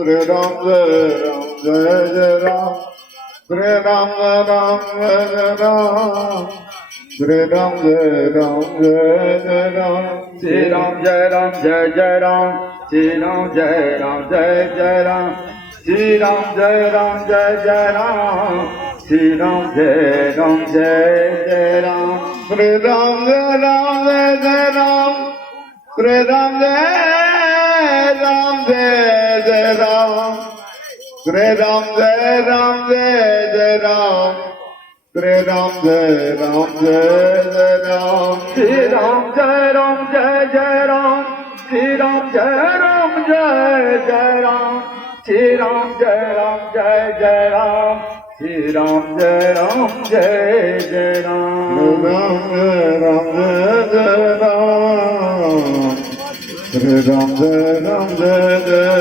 Shri Ram Jai Jai Ram Shri Ram Ram Jai Ram Shri Ram Jai Ram Jai Jai Ram Shri Ram Jai Ram Jai Jai Ram Shri Ram Jai Ram Jai Jai Ram Shri Ram Jai Ram Jai Jai Ram Shri Ram Jai Ram Jai Jai Ram Shri Ram Jai Ram Jai Jai Ram Shri Ram Jai Ram Jai Jai Ram Shri Ram Jai Ram Jai Jai Ram Shri Ram Jai Ram Jai Jai Ram Shri Ram Jai Ram Jai Jai Ram Shri Ram Jai Ram Jai Jai Ram Shri Ram Jai Ram Jai Jai Ram Shri Ram Jai Ram Jai Jai Ram Shri Ram Jai Ram Jai Jai Ram Shri Ram Jai Ram Jai Jai Ram Shri Ram Jai Ram Jai Jai Ram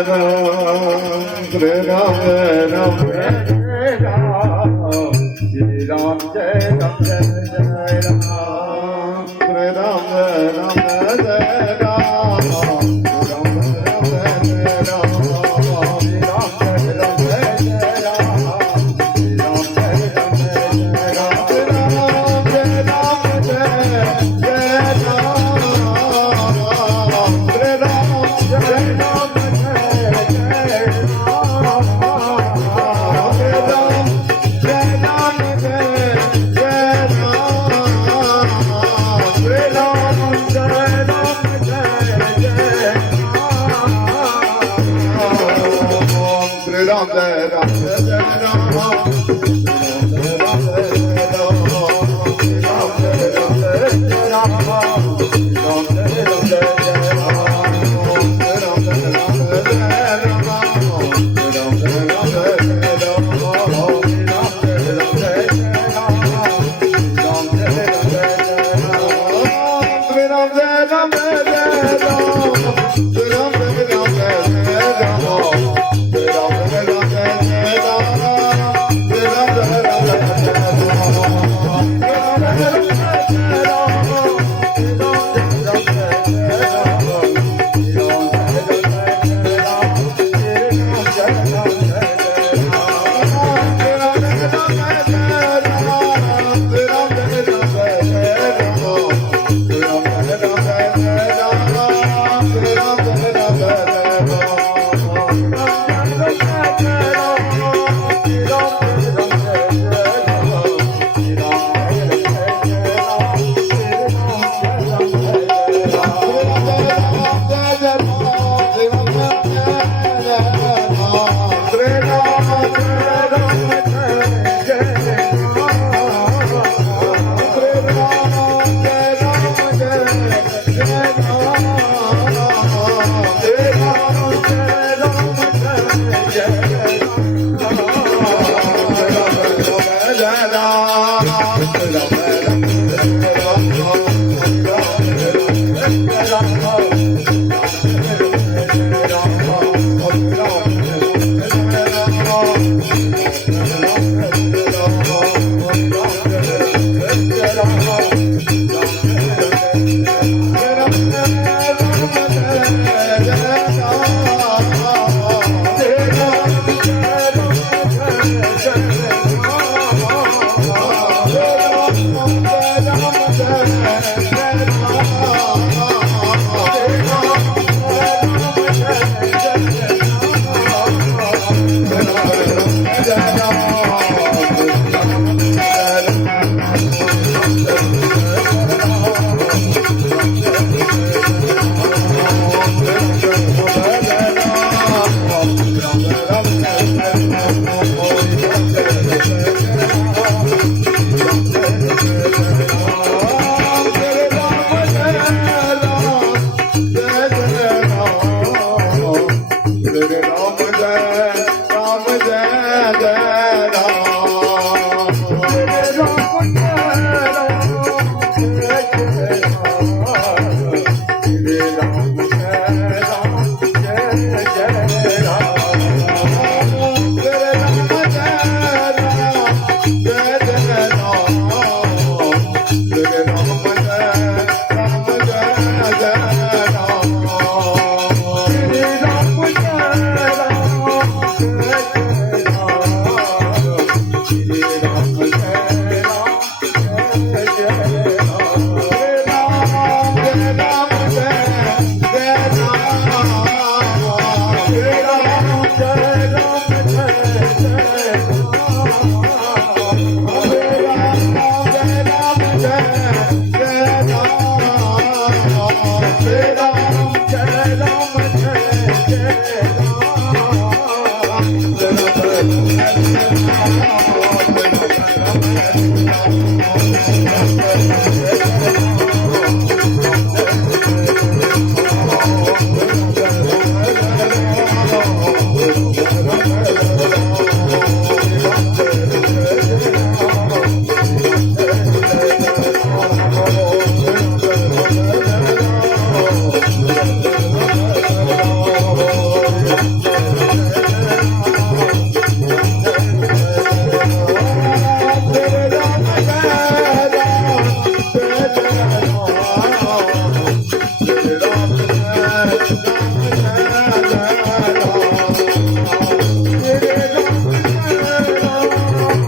Shri Ram Jai Ram Jai Jai Ram Ram Jai